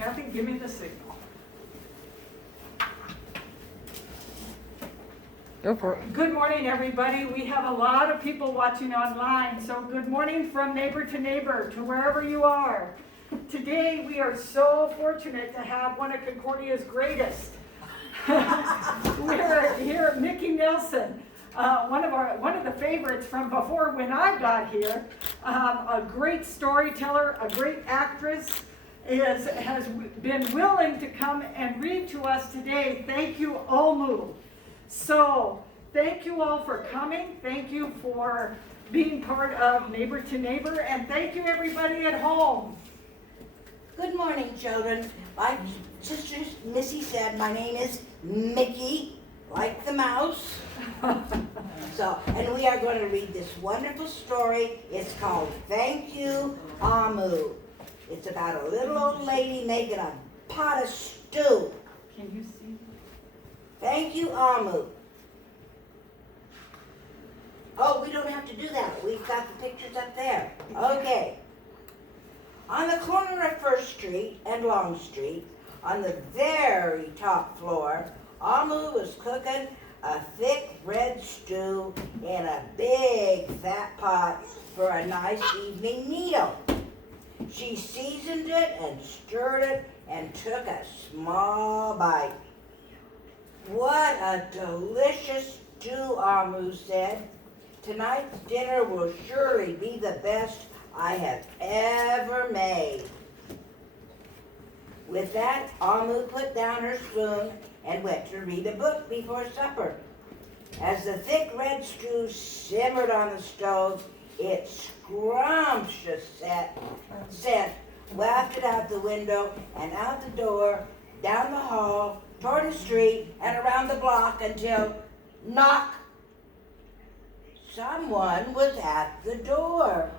Kathy, give me the signal. Go for it. Good morning, everybody. We have a lot of people watching online, so good morning from neighbor to wherever you are. Today, we are so fortunate to have one of Concordia's greatest. We're here, Mickey Nelson, one of the favorites from before when I got here. A great storyteller, a great actress, has been willing to come and read to us today. Thank you, Olmu. So, thank you all for coming. Thank you for being part of Neighbor, and thank you everybody at home. Good morning, children. Like Sister Missy said, my name is Mickey, like the mouse. And we are going to read this wonderful story. It's called Thank You, Amu. It's about a little old lady making a pot of stew. Can you see? Thank you, Amu. Oh, we don't have to do that. We've got the pictures up there. Okay. On the corner of First Street and Long Street, on the very top floor, Amu was cooking a thick red stew in a big fat pot for a nice evening meal. She seasoned it and stirred it and took a small bite. What a delicious stew, Amu said. Tonight's dinner will surely be the best I have ever made. With that, Amu put down her spoon and went to read a book before supper. As the thick red stew simmered on the stove, its scrumptious scent wafted out the window and out the door, down the hall, toward the street, and around the block until, knock! Someone was at the door.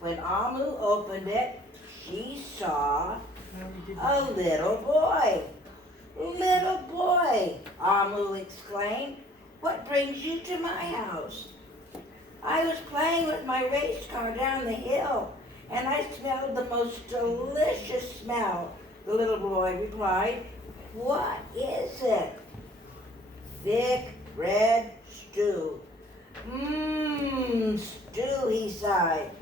When Amu opened it, she saw a little boy. Little boy, Amu exclaimed, what brings you to my house? I was playing with my race car down the hill, and I smelled the most delicious smell, the little boy replied. What is it? Thick red stew. Stew, he sighed.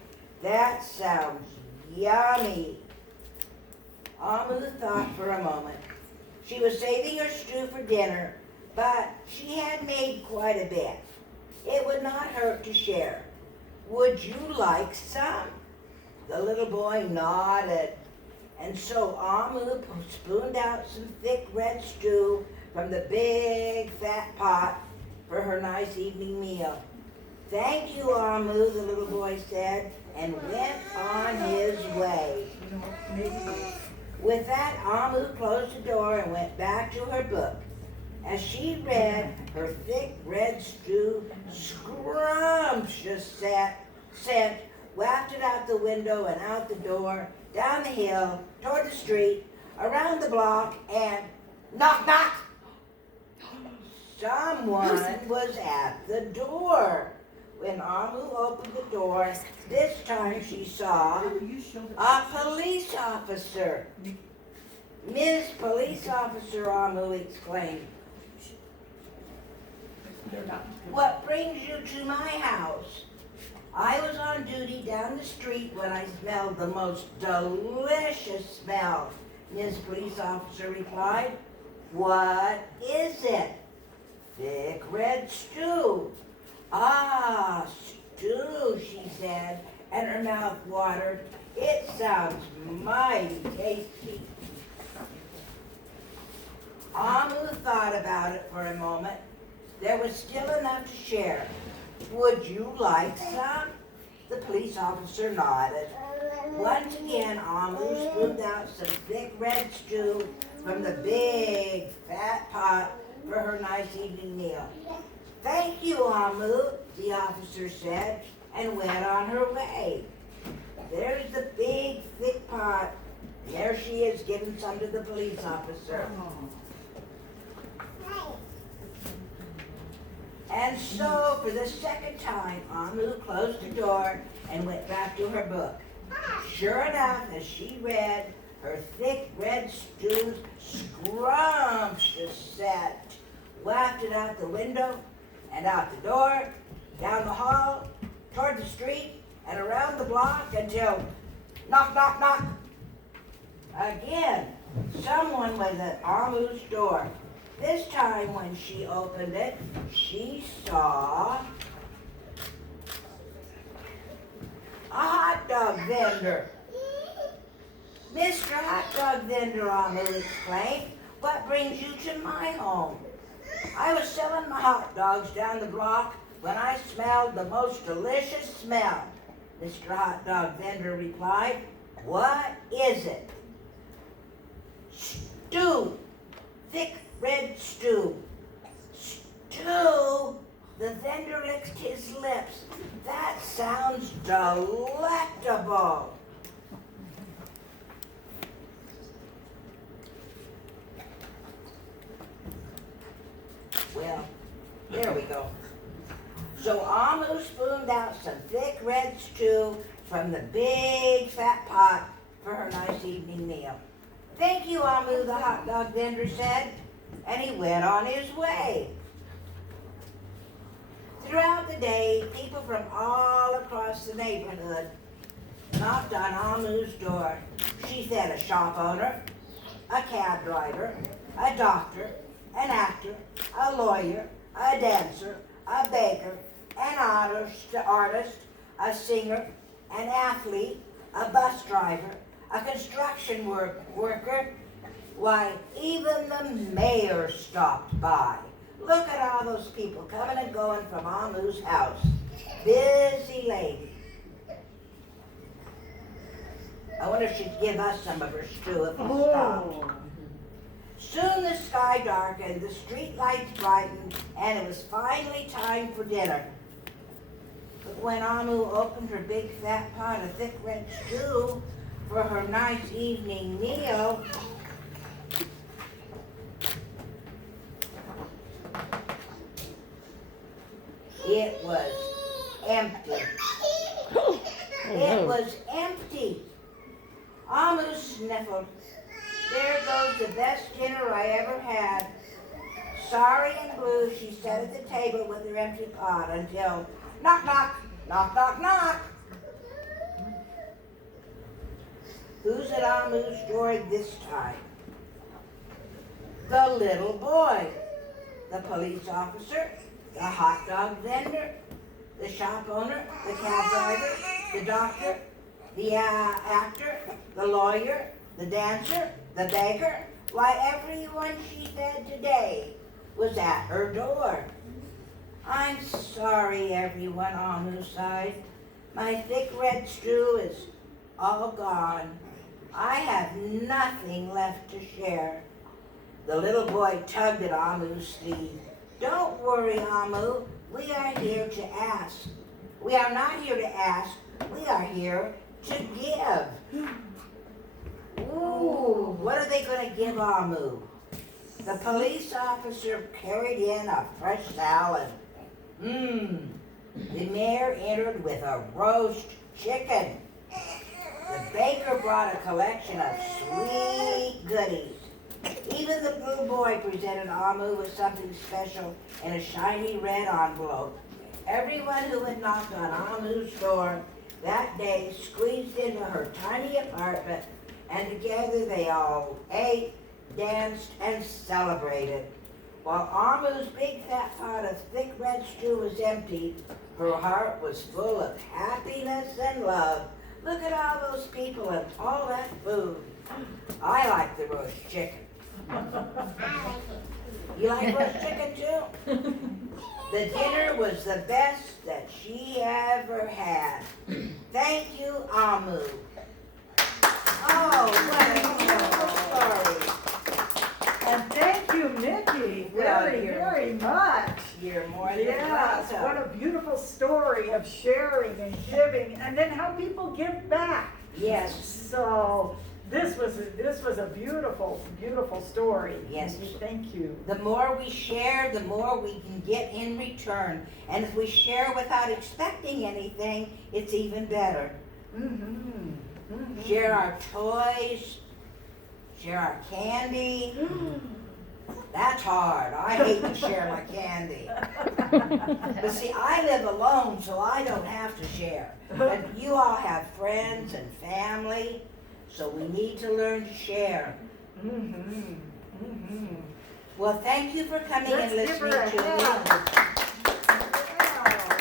That sounds yummy. Amu thought for a moment. She was saving her stew for dinner, but she had made quite a bit. It would not hurt to share. Would you like some? The little boy nodded, and so Amu spooned out some thick red stew from the big fat pot for her nice evening meal. Thank you, Amu, the little boy said, and went on his way. With that, Amu closed the door and went back to her book. As she read, her thick red stew, scrumptious scent wafted out the window and out the door, down the hill, toward the street, around the block, and knock, knock! Someone was at the door. When Amu opened the door, this time she saw a police officer. Miss Police Officer, Amu exclaimed. What brings you to my house? I was on duty down the street when I smelled the most delicious smell, Miss Police Officer replied. What is it? Thick red stew. Ah, stew, she said, and her mouth watered. It sounds mighty tasty. Amu thought about it for a moment. There was still enough to share. Would you like some? The police officer nodded. Once again, Amu spooned out some thick red stew from the big fat pot for her nice evening meal. Thank you, Amu, the officer said, and went on her way. There's the big, thick pot. There she is giving some to the police officer. And so, for the second time, Amu closed the door and went back to her book. Sure enough, as she read, her thick red stew's scrumptious set, wafted out the window and out the door, down the hall, toward the street, and around the block until knock, knock, knock. Again, someone was at Amu's door. This time when she opened it, she saw a hot dog vendor. Mr. Hot Dog Vendor, Amu exclaimed, what brings you to my home? I was selling my hot dogs down the block when I smelled the most delicious smell. Mr. Hot Dog Vendor replied, what is it? Stew, thick red stew. Stew? The vendor licked his lips. That sounds delectable. Well, there we go. So Amu spooned out some thick red stew from the big fat pot for her nice evening meal. Thank you, Amu, the hot dog vendor said, and he went on his way. Throughout the day, people from all across the neighborhood knocked on Amu's door. She fed a shop owner, a cab driver, a doctor, an actor, a lawyer, a dancer, a baker, an artist, a singer, an athlete, a bus driver, a construction worker. Why, even the mayor stopped by. Look at all those people coming and going from Amu's house. Busy lady. I wonder if she'd give us some of her stew if we stopped. Soon the sky darkened, the street lights brightened, and it was finally time for dinner. But when Amu opened her big fat pot of thick red stew for her nice evening meal, it was empty. It was empty. Amu sniffled. There goes the best dinner I ever had. Sorry and blue, she sat at the table with her empty pot until knock, knock, knock, knock, knock. Who's at Amu's door this time? The little boy, the police officer, the hot dog vendor, the shop owner, the cab driver, the doctor, the actor, the lawyer, the dancer, the baker. Why, everyone she fed today was at her door. I'm sorry, everyone, Amu sighed. My thick red stew is all gone. I have nothing left to share. The little boy tugged at Amu's sleeve. Don't worry, Amu. We are here to ask. We are not here to ask. We are here to give. Ooh, what are they going to give Amu? The police officer carried in a fresh salad. The mayor entered with a roast chicken. The baker brought a collection of sweet goodies. Even the blue boy presented Amu with something special in a shiny red envelope. Everyone who had knocked on Amu's door that day squeezed into her tiny apartment, and together they all ate, danced, and celebrated. While Amu's big fat pot of thick red stew was empty, her heart was full of happiness and love. Look at all those people and all that food. I like the roast chicken. You like roast chicken too? The dinner was the best that she ever had. Thank you, Amu. Oh, what a beautiful story. And thank you, Mickey, very much. You're more than Yes, welcome. what a beautiful story of sharing and giving, and then how people give back. Yes. So this was a beautiful, beautiful story. Yes. Thank you. The more we share, the more we can get in return. And if we share without expecting anything, it's even better. Mm-hmm. Mm-hmm. Share our toys, share our candy. That's hard. I hate to share my candy. But see, I live alone, so I don't have to share. But you all have friends and family, so we need to learn to share. Well, thank you for coming and Let's give her listening a to me. hand. Wow.